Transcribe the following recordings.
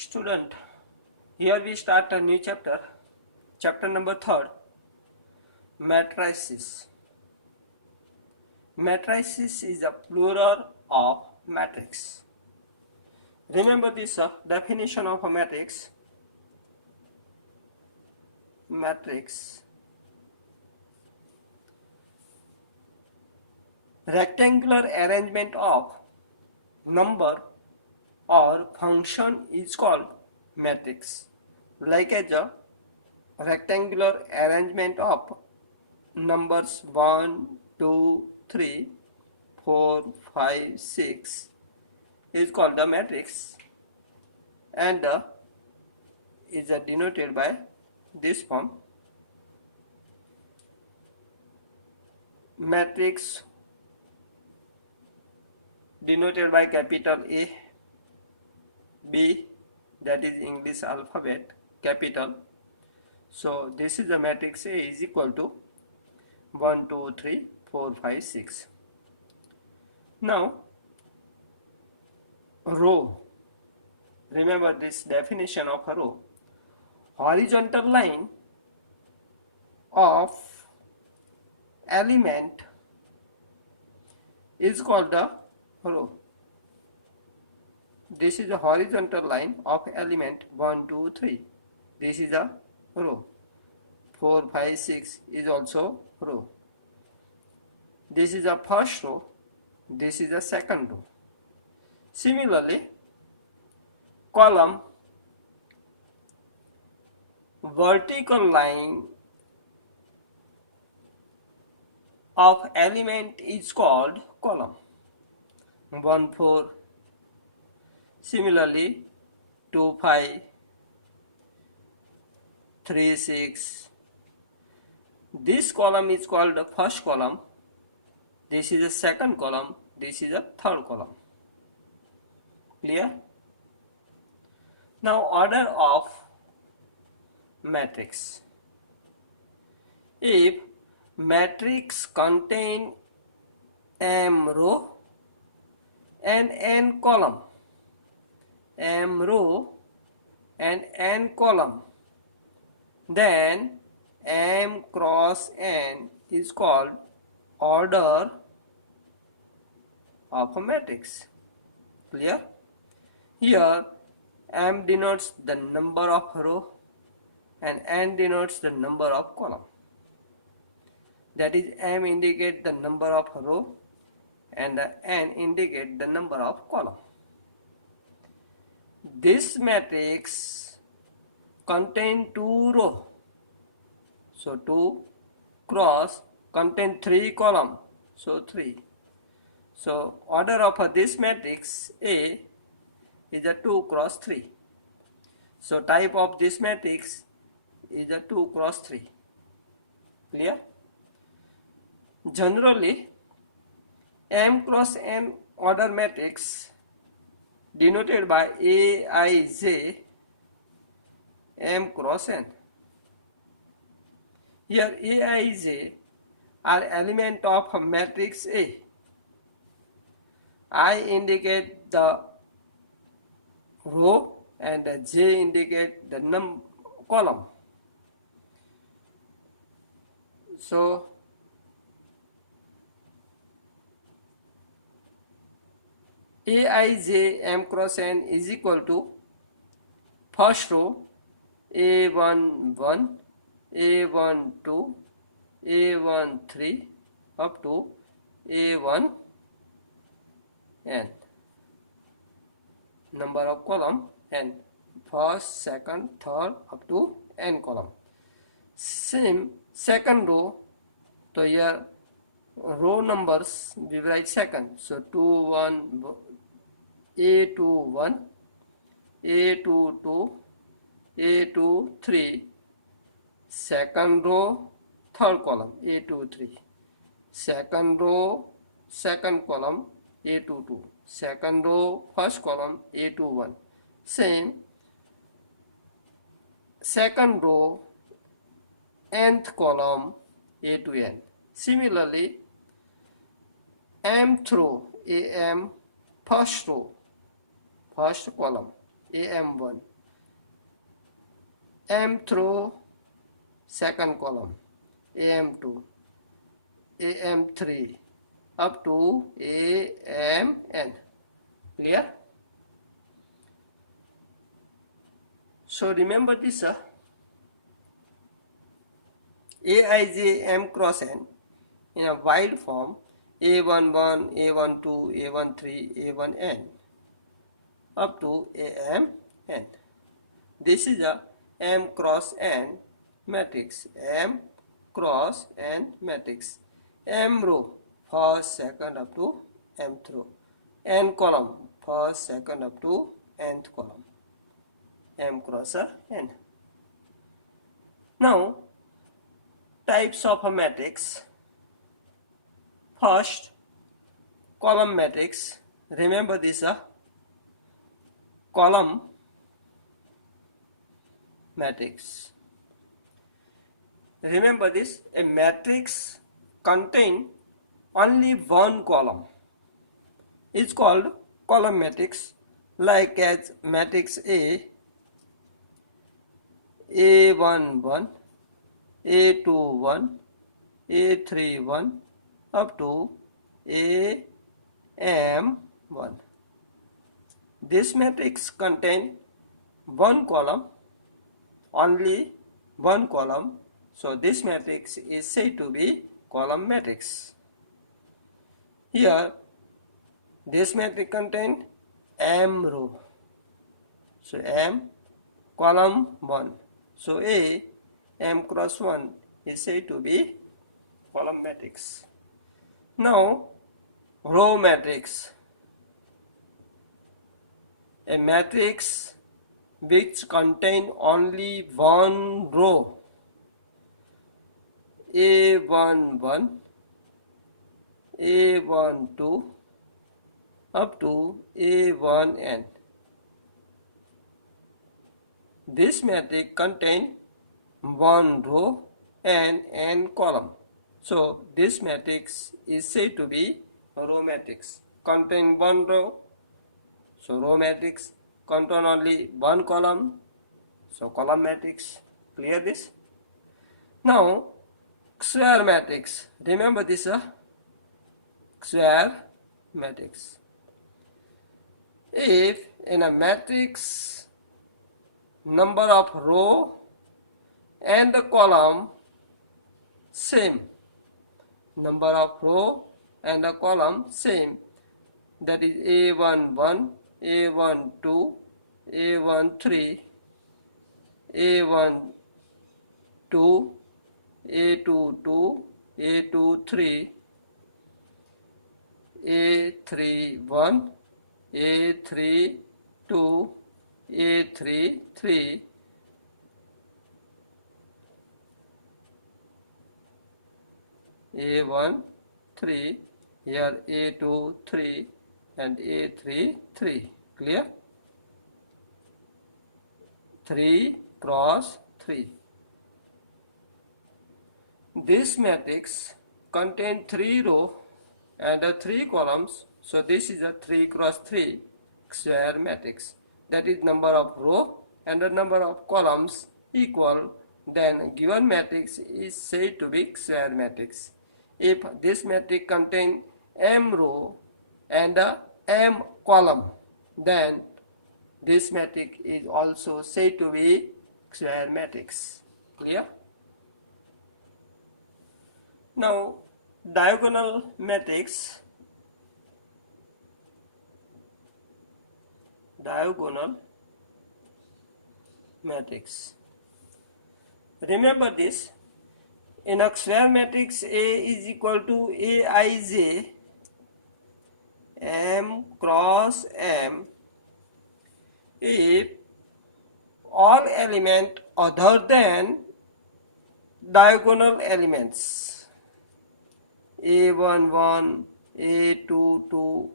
Student, here we start a new chapter, chapter number 3, matrices. Matrices is a plural of matrix. Remember this definition of a matrix. Matrix, rectangular arrangement of number or function is called matrix. Like as a rectangular arrangement of numbers 1, 2, 3, 4, 5, 6 is called the matrix, and is denoted by this form. Matrix denoted by capital A, B, that is English alphabet, capital. So this is the matrix A is equal to 1, 2, 3, 4, 5, 6. Now row, remember this definition of a row. Horizontal line of element is called the row. This is a horizontal line of element 1, 2, 3. This is a row. 4, 5, 6 is also row. This is a first row. This is a second row. Similarly, column, vertical line of element is called column. 1, 4. Similarly, 2, 5, 3, 6. This column is called the first column. This is the second column. This is the third column. Clear? Now order of matrix. If matrix contain m row and n column, m row and n column, then m cross n is called order of a matrix. Clear? Here m denotes the number of row and n denotes the number of column. That is, m indicate the number of row and the n indicate the number of column. This matrix contain 2 row. So 2 cross contain 3 column. So 3. So order of this matrix A is a 2 cross 3. So type of this matrix is a 2 cross 3. Clear? Generally, m cross n order matrix denoted by Aij m cross n. Here Aij are element of matrix A. I indicate the row and J indicate the column. So Aij m cross n is equal to first row A1 1, A1 2, A1 3 up to A1 n. Number of column n. First, second, third up to n column. Same second row. So here row numbers we write second. So 2 1 A2 1, A2 2, A2 3. Second row, third column A2 3. Second row, second column A2 2. Second row, first column A2 1. Same second row, nth column A2 n. Similarly, mth row AM, first row, first column AM1. m through second column, am2, am3 up to amn. Clear? So remember this Aij m cross n in a wide form, a11, a12, a13, a1n up to amn. This is a m cross n matrix, m cross n matrix. M row, first, second up to mth row. N column, first, second up to nth column. M cross n. Now, types of a matrix. First, column matrix. Remember this column matrix. Remember this, a matrix contain only one column is called column matrix, like as matrix A11, A21, A31 up to AM1. This matrix contain one column, only one column, so this matrix is said to be column matrix. Here this matrix contain m row, so m column 1, so A m cross 1 is said to be column matrix. Now row matrix, a matrix which contain only one row, A11, A12 up to A1n. This matrix contain one row and n column, so this matrix is said to be row matrix. Contain one row, so row matrix. Contain only one column, so column matrix. Clear this? Now square matrix. Remember this square matrix. If in a matrix number of row and the column same, number of row and the column same, that is A11, A12, A13, A12, A22, A23, A31, A32, A33, A13, here A23 and A33. Clear? 3 cross 3. This matrix contains 3 rows and 3 columns, so this is a 3 cross 3 square matrix. That is, number of rows and the number of columns equal, then given matrix is said to be square matrix. If this matrix contains m row and m column, then this matrix is also said to be square matrix. Clear? Now diagonal matrix. Diagonal matrix. Remember this, in a square matrix A is equal to Aij m cross m if all elements other than diagonal elements A11, A22,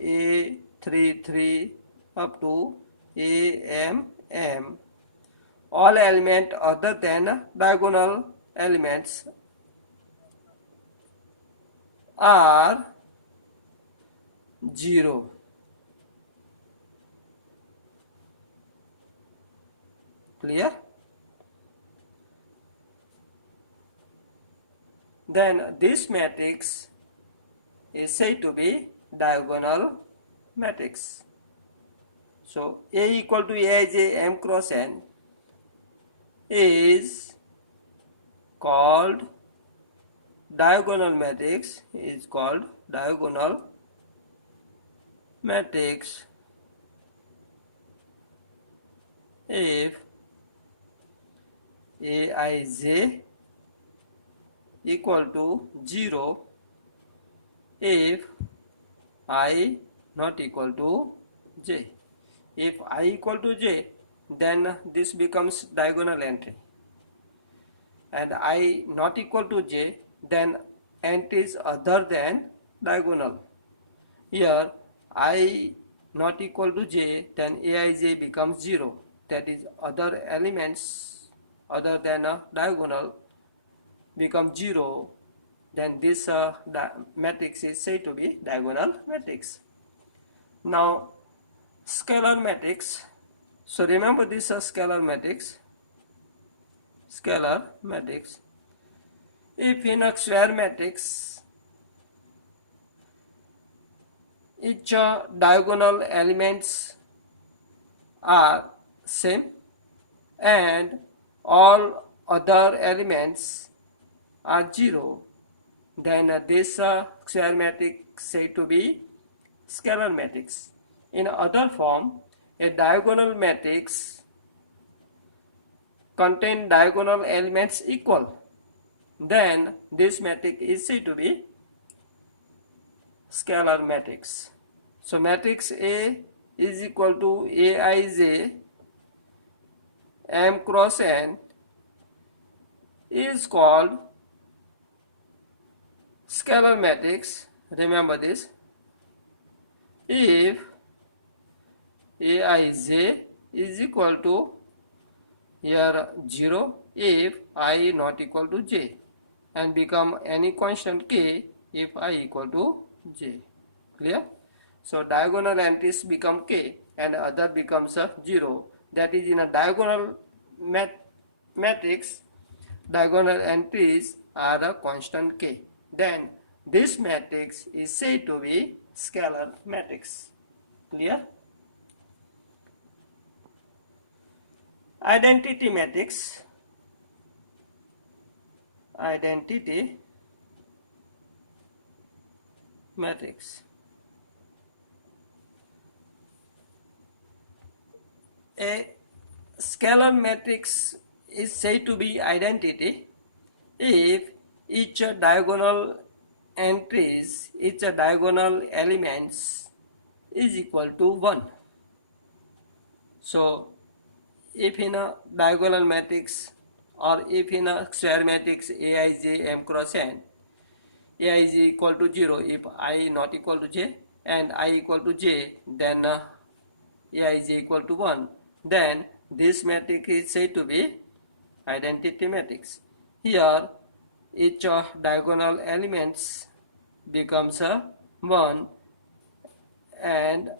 A33 up to Am, all elements other than diagonal elements are 0. Clear? then this matrix is said to be diagonal matrix. So A equal to Aij m cross n is called diagonal matrix, if Aij equal to 0 if I not equal to j. If I equal to j, then this becomes diagonal entry, and I not equal to j, then entries other than diagonal. Here I not equal to j, then Aij becomes 0, that is other elements other than a diagonal become 0, then this matrix is said to be diagonal matrix. Now scalar matrix. So remember this scalar matrix. If in a square matrix each diagonal elements are same and all other elements are 0, then this square matrix said to be scalar matrix. In other form, a diagonal matrix contain diagonal elements equal, then this matrix is said to be scalar matrix. So matrix A is equal to Aij m cross n is called scalar matrix. Remember this. If Aij is equal to here 0 if I not equal to j, and become any constant k if I equal to j. Clear? So diagonal entries become k and other becomes 0. That is, in a diagonal matrix, diagonal entries are a constant k. Then this matrix is said to be scalar matrix. Clear? Identity matrix. A scalar matrix is said to be identity if each diagonal elements is equal to 1. So if in a diagonal matrix or if in a square matrix Aij m cross n, Aij equal to 0 if I not equal to j and I equal to j, then Aij equal to 1, then this matrix is said to be identity matrix. Here each diagonal elements becomes 1 and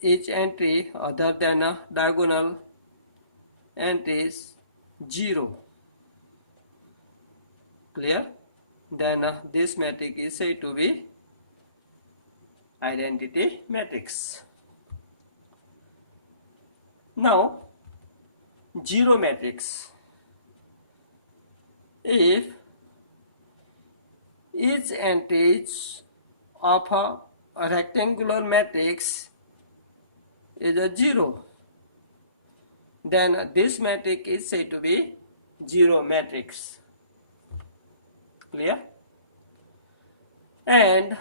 each entry other than a diagonal entry is 0. Clear? Then this matrix is said to be identity matrix. Now zero matrix. If each entry of a rectangular matrix is a 0, then this matrix is said to be zero matrix. Clear? And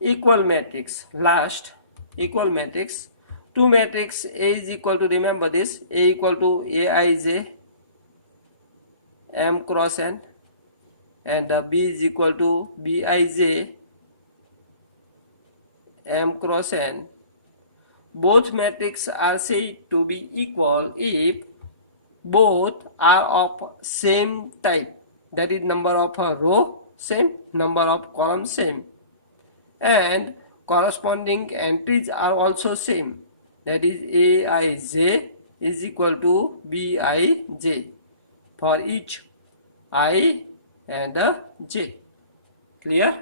equal matrix. Last, equal matrix. Two matrix A is equal to, remember this, A equal to Aij m cross n and B is equal to Bij m cross n. Both matrices are said to be equal if both are of same type, that is number of row same, number of columns same, and corresponding entries are also same, that is Aij is equal to Bij for each I and j. Clear?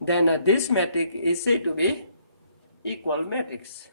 Then this matrix is said to be equal matrix.